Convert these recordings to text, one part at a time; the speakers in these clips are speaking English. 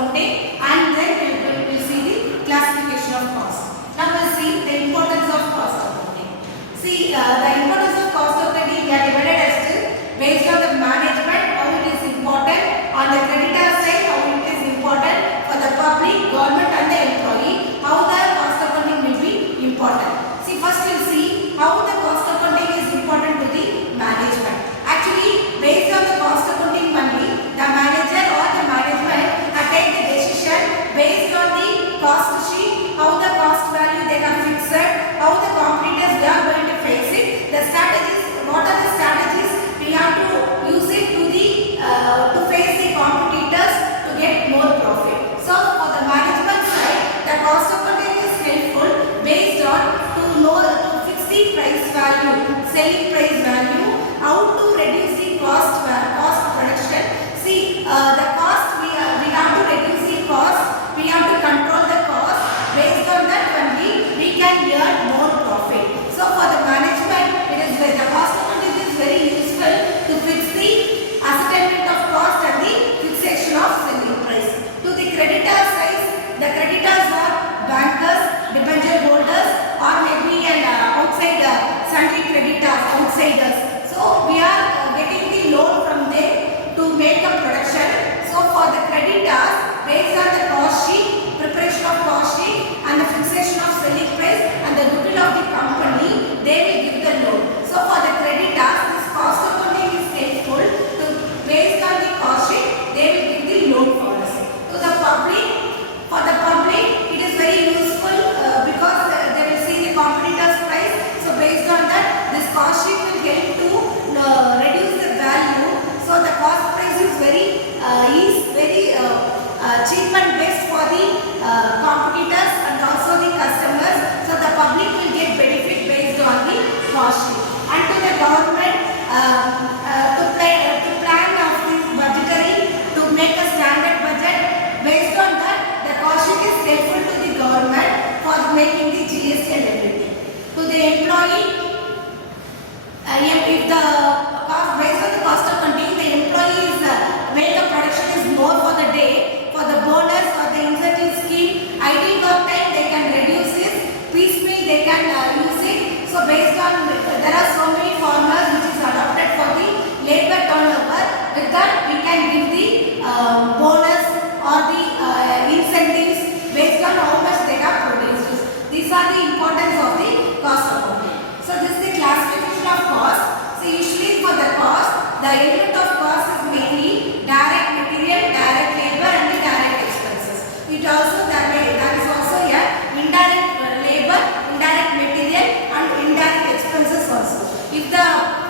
accounting, and then we will see the classification of cost. Now we will see the importance of cost accounting. See, the importance of cost accounting we are divided as to based on the management, how it is important, on the creditor side, how it is important for the public, government and the employee, how the cost accounting will be important. See, first we will see how the cost accounting is important to the management. Actually, based on the cost accounting only, the manager or the management take the decision based on the cost sheet, how the cost value they have fixed, how the competitors we are going to face it, the strategies, what are the strategies we have to use it to face the competitors to get more profit. So for the management side, the cost accounting is helpful based on to know to fix the price value, selling price value, how to reduce the cost production. See, the cost we have to reduce the cost, we have to control the cost. Based on that only we can earn more profit. So for the management, the cost accounting is very useful to fix the ascertainment of cost and the fixation of selling price. To the creditor side, the creditors are bankers, debenture holders, or maybe an outside sundry creditors, outsiders. So we are getting the loan from them to make a production. So for the creditors, based on the cost sheet, preparation of cost sheet and the fixation of selling price and the goodwill of the company, they will give the loan. So for the creditors, this cost accounting is helpful to based on the cost sheet, they will give the loan for us. To the public, for the public, it is very useful because they will see the competitors price. So based on that, this cost sheet will help to reduce the value. So the cost price is very cheap and best for the competitors and also the customers. So the public will get benefit based on the cost sheet. And to the government, to plan of this budgetary, to make a standard budget. Based on that, the cost sheet is helpful to the government for making the GST and everything. To the employee, if the cost based on the cost accounting, the employees when the production is more for the day, for the bonus or the incentive scheme, idle work time they can reduce it, piecemeal they can use it. So based on there are so many formulas which is adopted for the labor turnover. With that we can give the bonus or the incentives based on how much they have produced. These are the importance of the cost accounting. So this is the classification of cost. So usually for the cost, the element of cost is mainly direct material, direct labor and the direct expenses. It also there is also here indirect labor, indirect material and indirect expenses also. If we are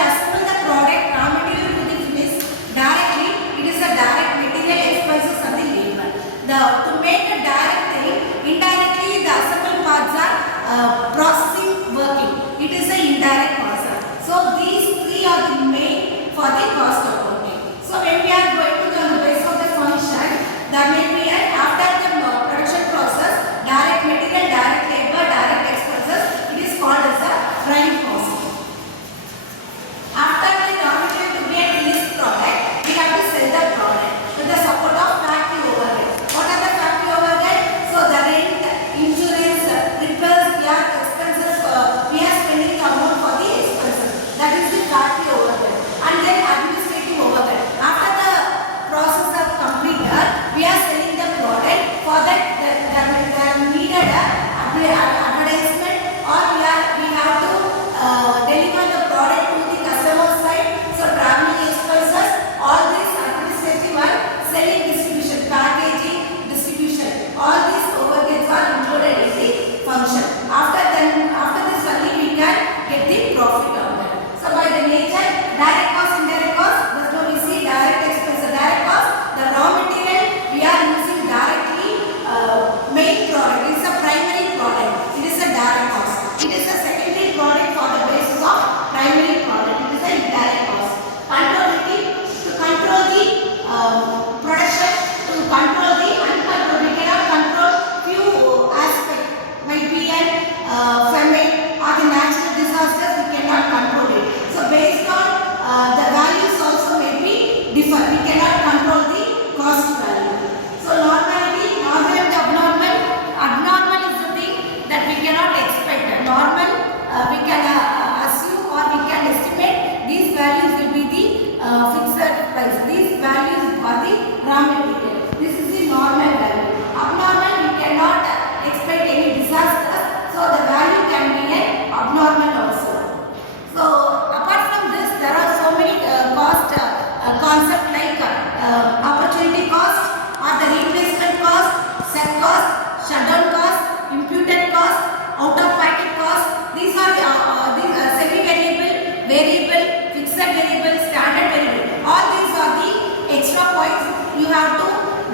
assemble the product raw material to the finish directly, it is a direct material expenses and the labor. To make a direct thing, indirectly the assembled parts are processing working. It is an indirect cost. So these three are the main for the cost accounting. So when we are going to the base of the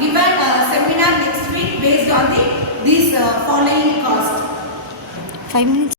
give a seminar next week based on these following cost. 5 minutes.